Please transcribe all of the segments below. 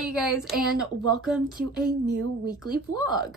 you guys, and welcome to a new weekly vlog.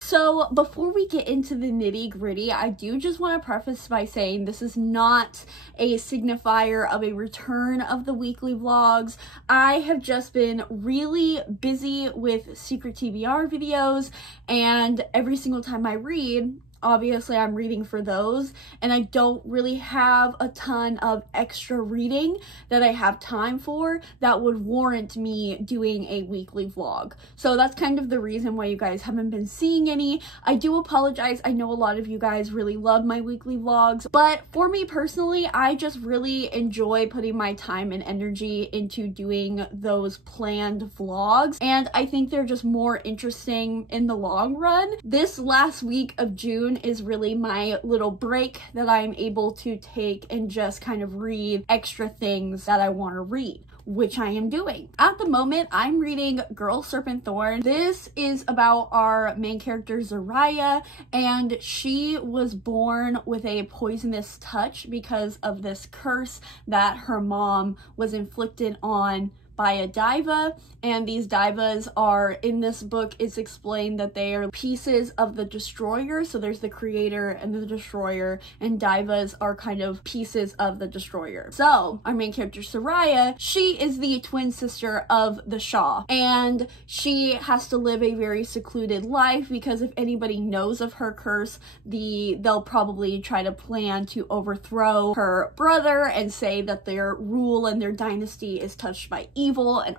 So before we get into the nitty-gritty, I do just want to preface by saying this is not a signifier of a return of the weekly vlogs. I have just been really busy with secret TBR videos, and every single time I read, obviously I'm reading for those, and I don't really have a ton of extra reading that I have time for that would warrant me doing a weekly vlog. So that's kind of the reason why you guys haven't been seeing any. I do apologize. I know a lot of you guys really love my weekly vlogs, but for me personally, I just really enjoy putting my time and energy into doing those planned vlogs, and I think they're just more interesting in the long run. This last week of June is really my little break that I'm able to take and just kind of read extra things that I want to read, which I am doing. At the moment, I'm reading Girl Serpent Thorn. This is about our main character, Zariah, and she was born with a poisonous touch because of this curse that her mom was inflicted on by a diva, and these divas are, in this book, it's explained that they are pieces of the destroyer. So there's the creator and the destroyer, and divas are kind of pieces of the destroyer. So our main character, Zariah, she is the twin sister of the Shah, and she has to live a very secluded life because if anybody knows of her curse, they'll probably try to plan to overthrow her brother and say that their rule and their dynasty is touched by evil.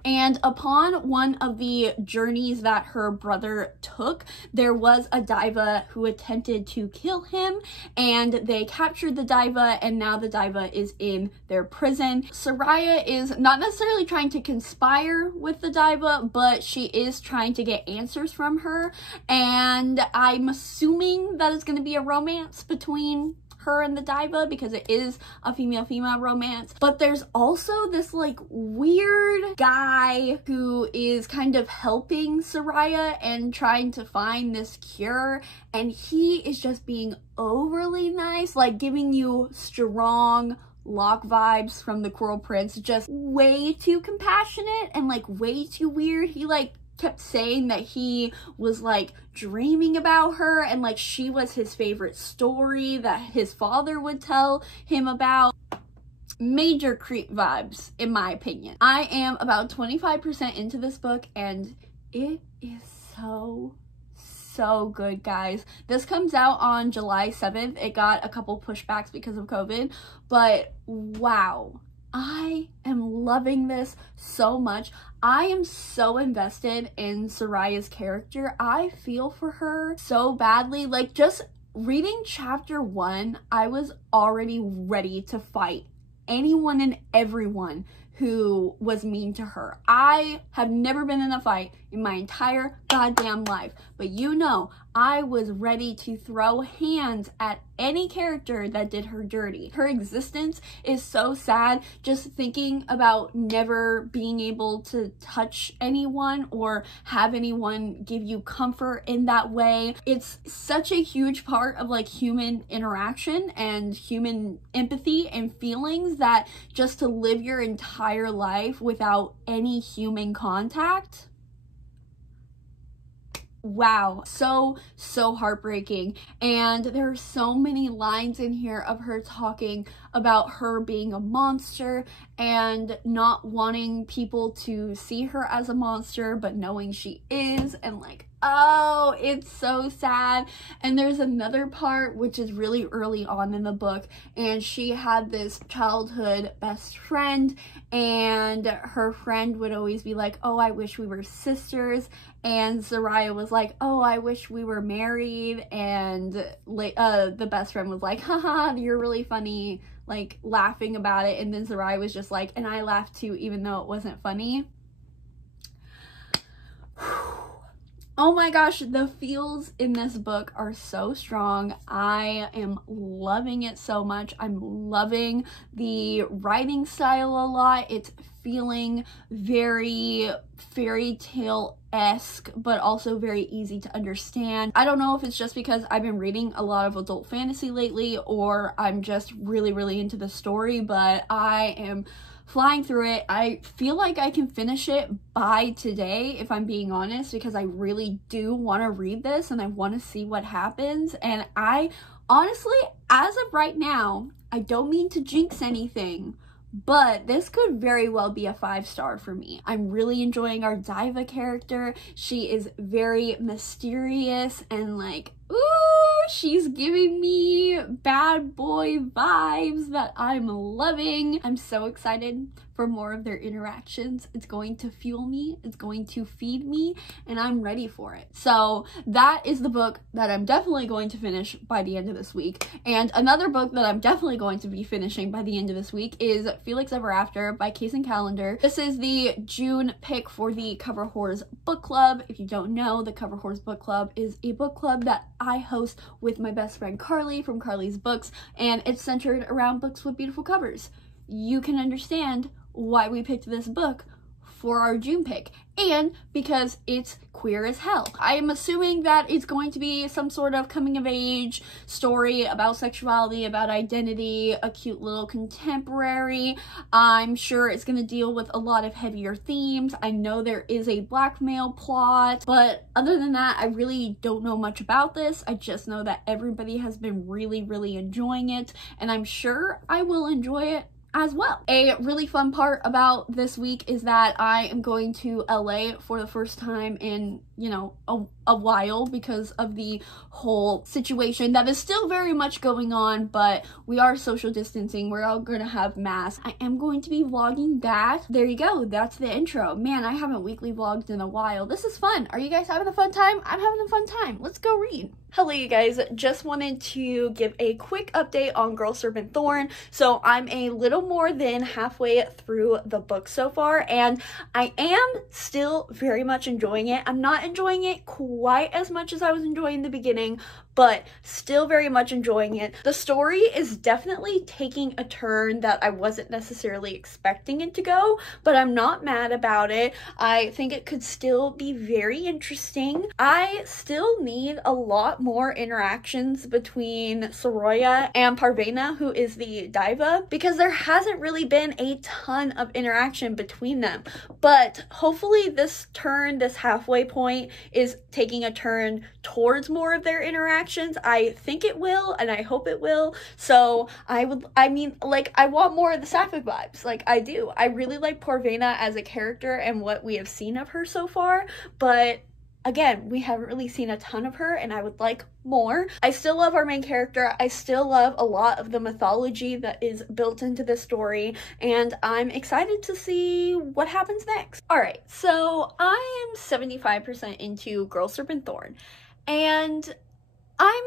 And upon one of the journeys that her brother took, there was a diva who attempted to kill him, and they captured the diva, and now the diva is in their prison. Zariah is not necessarily trying to conspire with the diva, but she is trying to get answers from her, and I'm assuming that it's going to be a romance between her and the diva because it is a female-female romance. But there's also this like weird guy who is kind of helping Zariah and trying to find this cure, and he is just being overly nice, like giving you strong Locke vibes from The Cruel Prince, just way too compassionate and like way too weird. He like kept saying that he was like dreaming about her and like she was his favorite story that his father would tell him about. Major creep vibes, in my opinion. I am about 25% into this book, and it is so good, guys. This comes out on July 7th. It got a couple pushbacks because of COVID, but wow, I am loving this so much. I am so invested in Zariah's character. I feel for her so badly. Like, just reading chapter 1, I was already ready to fight anyone and everyone who was mean to her. I have never been in a fight in my entire goddamn life, but you know, I was ready to throw hands at any character that did her dirty. Her existence is so sad, just thinking about never being able to touch anyone or have anyone give you comfort in that way. It's such a huge part of like human interaction and human empathy and feelings that just to live your entire life without any human contact, wow, so heartbreaking. And there are so many lines in here of her talking about her being a monster and not wanting people to see her as a monster, but knowing she is, and like, oh, it's so sad. And there's another part which is really early on in the book, and she had this childhood best friend, and her friend would always be like, oh, I wish we were sisters, and Zariah was like, oh, I wish we were married, and the best friend was like, haha, you're really funny, like laughing about it, and then Zariah was just like, and I laughed too even though it wasn't funny. Oh my gosh, the feels in this book are so strong. I am loving it so much. I'm loving the writing style a lot. It's feeling very fairy tale-esque, but also very easy to understand. I don't know if it's just because I've been reading a lot of adult fantasy lately, or I'm just really into the story, but I am flying through it. I feel like I can finish it by today, if I'm being honest, because I really do want to read this and I want to see what happens. And I honestly, as of right now, I don't mean to jinx anything, but this could very well be a 5-star for me. I'm really enjoying our Diva character. She is very mysterious and like, ooh, she's giving me bad boy vibes that I'm loving. I'm so excited for more of their interactions. It's going to fuel me, it's going to feed me, and I'm ready for it. So that is the book that I'm definitely going to finish by the end of this week. And another book that I'm definitely going to be finishing by the end of this week is Felix Ever After by Case and Calendar. This is the June pick for the Cover Whores book club. If you don't know, the Cover Whores book club is a book club that I host with my best friend Carly from Carly's Books, and it's centered around books with beautiful covers. You can understand why we picked this book for our June pick, and because it's queer as hell. I am assuming that it's going to be some sort of coming of age story about sexuality, about identity, a cute little contemporary. I'm sure it's going to deal with a lot of heavier themes. I know there is a blackmail plot, but other than that, I really don't know much about this. I just know that everybody has been really enjoying it, and I'm sure I will enjoy it as well. A really fun part about this week is that I am going to LA for the first time in, you know, a while because of the whole situation that is still very much going on, but we are social distancing. We're all gonna have masks. I am going to be vlogging that. There you go. That's the intro. Man, I haven't weekly vlogged in a while. This is fun. Are you guys having a fun time? I'm having a fun time. Let's go read. Hello, you guys. Just wanted to give a quick update on Girl, Serpent, Thorn. So I'm a little more than halfway through the book so far, and I am still very much enjoying it. I'm not enjoying it quite as much as I was enjoying the beginning, but still very much enjoying it. The story is definitely taking a turn that I wasn't necessarily expecting it to go, but I'm not mad about it. I think it could still be very interesting. I still need a lot more interactions between Soroya and Parvena, who is the diva, because there hasn't really been a ton of interaction between them. But hopefully this turn, this halfway point, is taking a turn towards more of their interactions. I think it will, and I hope it will. So I want more of the Sapphic vibes. Like, I do. I really like Parvena as a character and what we have seen of her so far, but again, we haven't really seen a ton of her, and I would like more. I still love our main character. I still love a lot of the mythology that is built into this story, and I'm excited to see what happens next. Alright, so I am 75% into Girl, Serpent, Thorn, and I'm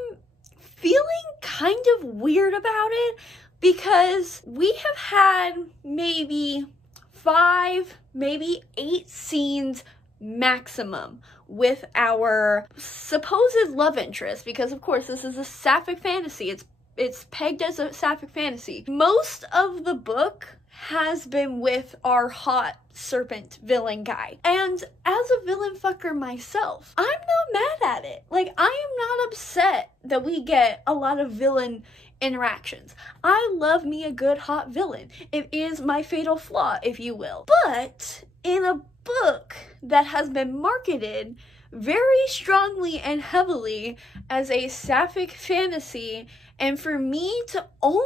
feeling kind of weird about it because we have had maybe 5, maybe 8 scenes maximum with our supposed love interest, because of course this is a sapphic fantasy. It's pegged as a sapphic fantasy. Most of the book has been with our hot serpent villain guy. And as a villain fucker myself, I'm not mad at it. Like, I am not upset that we get a lot of villain interactions. I love me a good hot villain. It is my fatal flaw, if you will. But in a book that has been marketed very strongly and heavily as a sapphic fantasy, and for me to only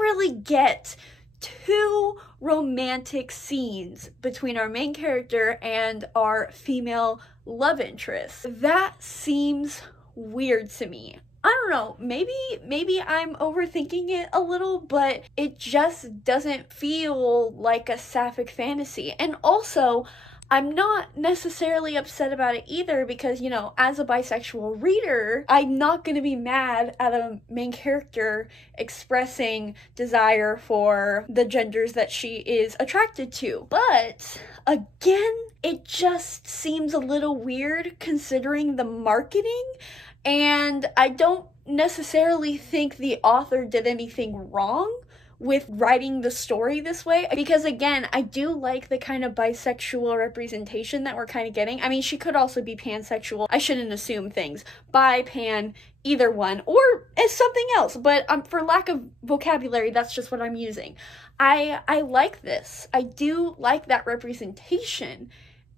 really get 2 romantic scenes between our main character and our female love interest, that seems weird to me. I don't know, maybe I'm overthinking it a little, but it just doesn't feel like a sapphic fantasy. And also, I'm not necessarily upset about it either because, you know, as a bisexual reader, I'm not going to be mad at a main character expressing desire for the genders that she is attracted to. But again, it just seems a little weird considering the marketing, and I don't necessarily think the author did anything wrong with writing the story this way, because again, I do like the kind of bisexual representation that we're kind of getting. I mean, she could also be pansexual. I shouldn't assume things. Bi, pan, either one, or as something else, but for lack of vocabulary, that's just what I'm using. I like this. I do like that representation.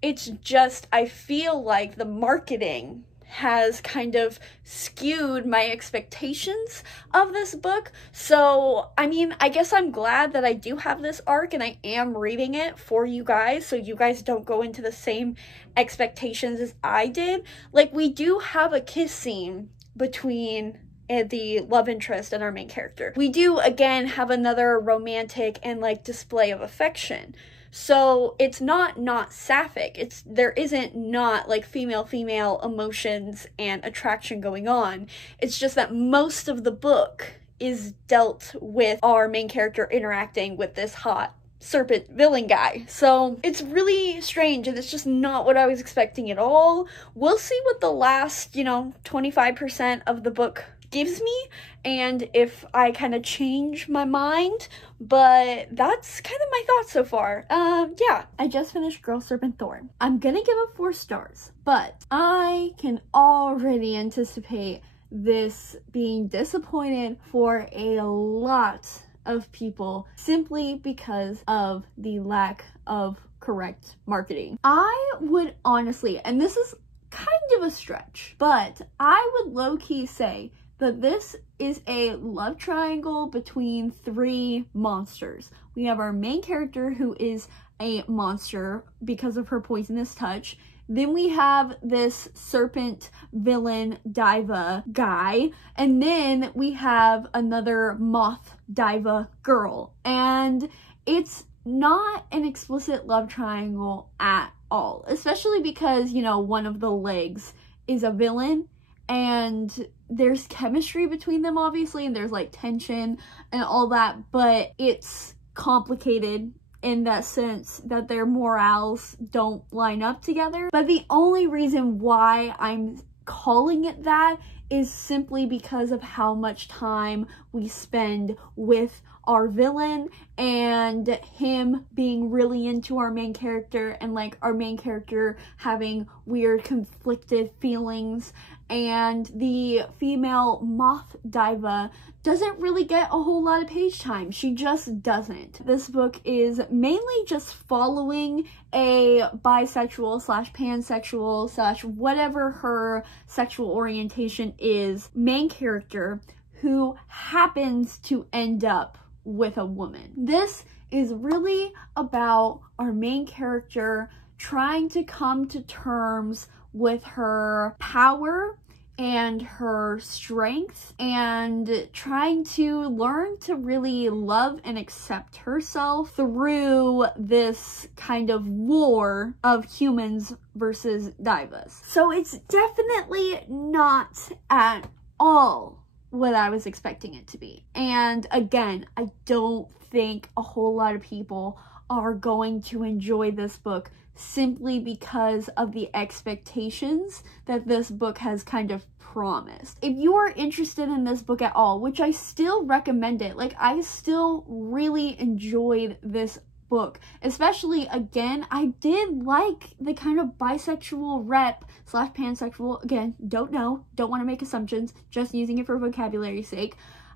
It's just, I feel like the marketing has kind of skewed my expectations of this book. So, I mean, I guess I'm glad that I do have this arc and I am reading it for you guys, so you guys don't go into the same expectations as I did. Like, we do have a kiss scene between the love interest and our main character. We do, again, have another romantic and, like, display of affection. So it's not sapphic. There isn't not like female emotions and attraction going on. It's just that most of the book is dealt with our main character interacting with this hot serpent villain guy. So it's really strange, and it's just not what I was expecting at all. We'll see what the last, 25% of the book gives me, and if I kind of change my mind, but that's kind of my thoughts so far. Yeah, I just finished Girl Serpent Thorn. I'm gonna give it 4 stars, but I can already anticipate this being disappointed for a lot of people simply because of the lack of correct marketing. I would honestly, and this is kind of a stretch, but I would low-key say that this is a love triangle between 3 monsters. We have our main character, who is a monster because of her poisonous touch. Then we have this serpent villain diva guy, and then we have another moth diva girl. And it's not an explicit love triangle at all, especially because, one of the legs is a villain, and there's chemistry between them, obviously, and there's like tension and all that, but it's complicated in that sense that their morals don't line up together. But the only reason why I'm calling it that is simply because of how much time we spend with our villain and him being really into our main character, and like our main character having weird conflicted feelings, and the female moth diva doesn't really get a whole lot of page time. She just doesn't. This book is mainly just following a bisexual / pansexual / whatever her sexual orientation is main character who happens to end up with a woman. This is really about our main character trying to come to terms with her power and her strength, and trying to learn to really love and accept herself through this kind of war of humans versus divas. So it's definitely not at all what I was expecting it to be. And again, I don't think a whole lot of people are going to enjoy this book simply because of the expectations that this book has kind of promised. If you are interested in this book at all, which I still recommend it, like I still really enjoyed this book, especially, again, I did like the kind of bisexual rep / pansexual, again, don't know, don't want to make assumptions, just using it for vocabulary's sake.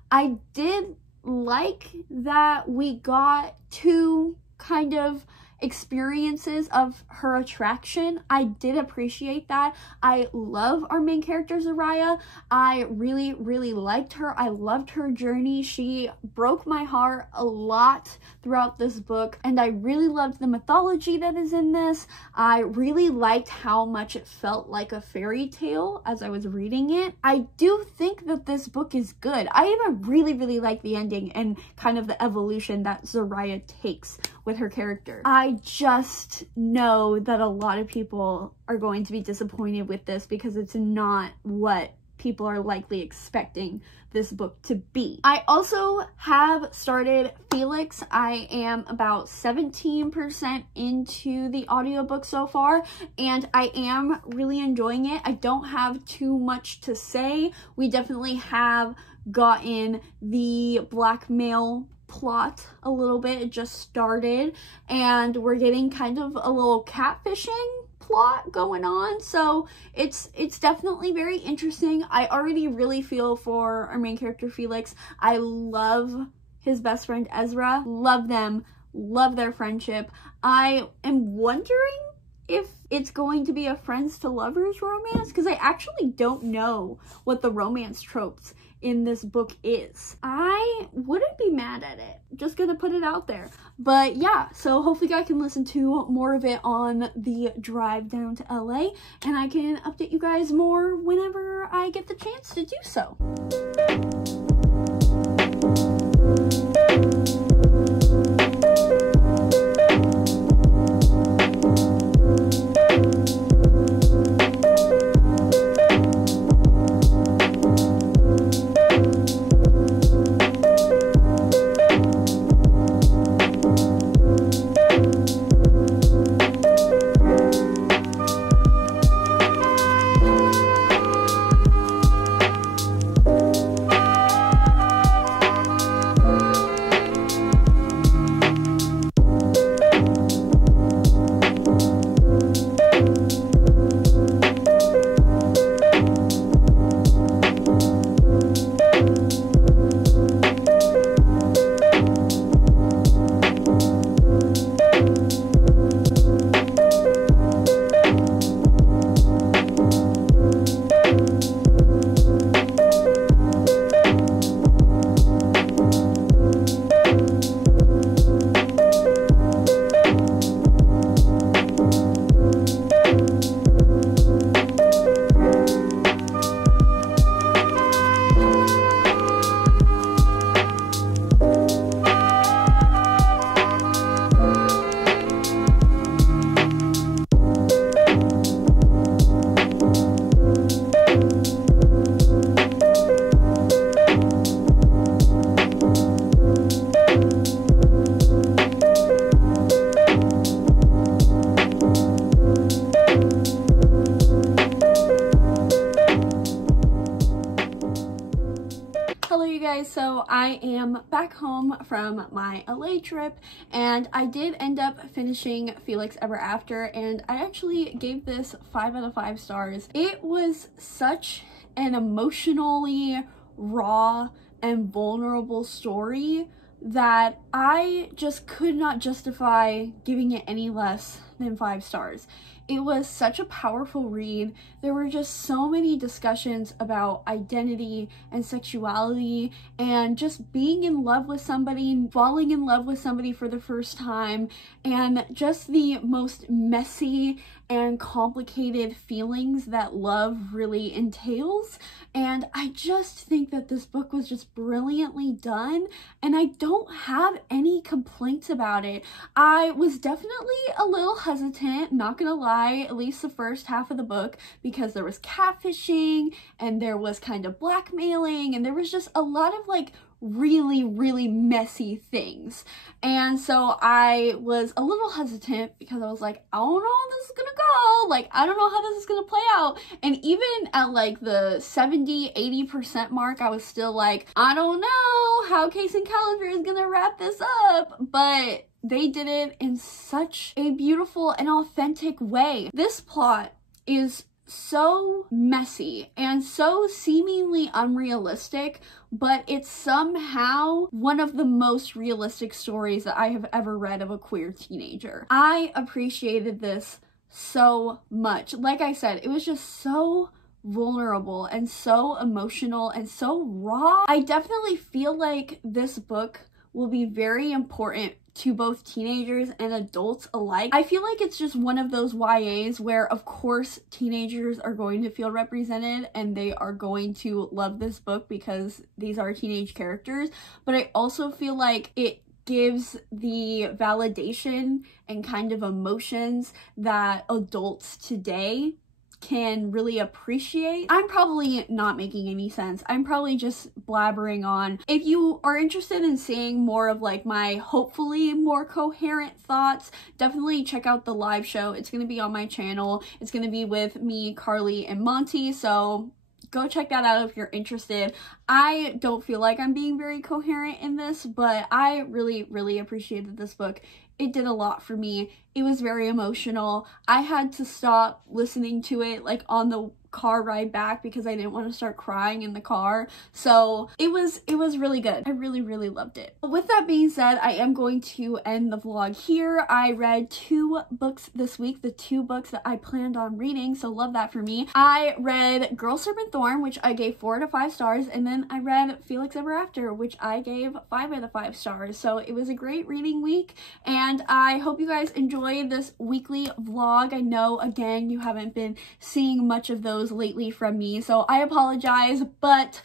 I did like that we got 2 kind of experiences of her attraction. I did appreciate that. I love our main character Zaraya. I really, really liked her. I loved her journey. She broke my heart a lot throughout this book, and I really loved the mythology that is in this. I really liked how much it felt like a fairy tale as I was reading it. I do think that this book is good. I even really, really like the ending and kind of the evolution that Zaraya takes with her character. I just know that a lot of people are going to be disappointed with this because it's not what people are likely expecting this book to be. I also have started Felix. I am about 17% into the audiobook so far, and I am really enjoying it. I don't have too much to say. We definitely have gotten the blackmail plot a little bit. It just started, and we're getting kind of a little catfishing plot going on, so it's definitely very interesting. I already really feel for our main character Felix. I love his best friend Ezra, love them, love their friendship. I am wondering if it's going to be a friends to lovers romance, because I actually don't know what the romance tropes in this book is. I wouldn't be mad at it, just gonna put it out there. But yeah, so hopefully you guys can listen to more of it on the drive down to LA, and I can update you guys more whenever I get the chance to do so. Hello you guys, so I am back home from my LA trip, and I did end up finishing Felix Ever After, and I actually gave this 5 out of 5 stars. It was such an emotionally raw and vulnerable story that I just could not justify giving it any less than 5 stars. It was such a powerful read. There were just so many discussions about identity and sexuality and just being in love with somebody, falling in love with somebody for the first time, and just the most messy and complicated feelings that love really entails. And I just think that this book was just brilliantly done, and I don't have any complaints about it. I was definitely a little hesitant, not gonna lie, at least the first half of the book, because there was catfishing and there was kind of blackmailing and there was just a lot of like really messy things. And so I was a little hesitant because I was like, I don't know how this is gonna go. Like, I don't know how this is gonna play out. And even at like the 70-80% mark, I was still like, I don't know how Case and Calendar is gonna wrap this up. But they did it in such a beautiful and authentic way. This plot is so messy and so seemingly unrealistic, but it's somehow one of the most realistic stories that I have ever read of a queer teenager. I appreciated this so much. Like I said, it was just so vulnerable and so emotional and so raw. I definitely feel like this book will be very important to both teenagers and adults alike. I feel like it's just one of those YAs where, of course, teenagers are going to feel represented and they are going to love this book because these are teenage characters. But I also feel like it gives the validation and kind of emotions that adults today can really appreciate. I'm probably not making any sense. I'm probably just blabbering on. If you are interested in seeing more of like my hopefully more coherent thoughts, definitely check out the live show. It's going to be on my channel. It's going to be with me, Carly, and Monty, so go check that out if you're interested. I don't feel like I'm being very coherent in this, but I really appreciated this book. It did a lot for me. It was very emotional. I had to stop listening to it like on the car ride back because I didn't want to start crying in the car. So it was really good. I really loved it. But with that being said, I am going to end the vlog here. I read 2 books this week, the 2 books that I planned on reading, so love that for me. I read Girl, Serpent, Thorn, which I gave 4 out of 5 stars, and then I read Felix Ever After, which I gave 5 out of 5 stars. So it was a great reading week, and I hope you guys enjoyed this weekly vlog. I know, again, you haven't been seeing much of those lately from me, so I apologize, but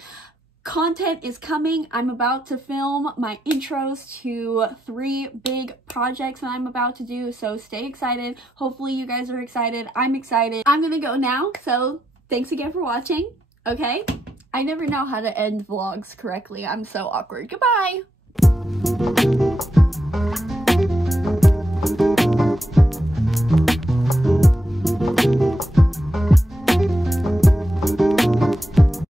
content is coming. I'm about to film my intros to 3 big projects that I'm about to do, so stay excited. Hopefully you guys are excited. I'm excited. I'm gonna go now, so thanks again for watching. Okay, I never know how to end vlogs correctly. I'm so awkward. Goodbye.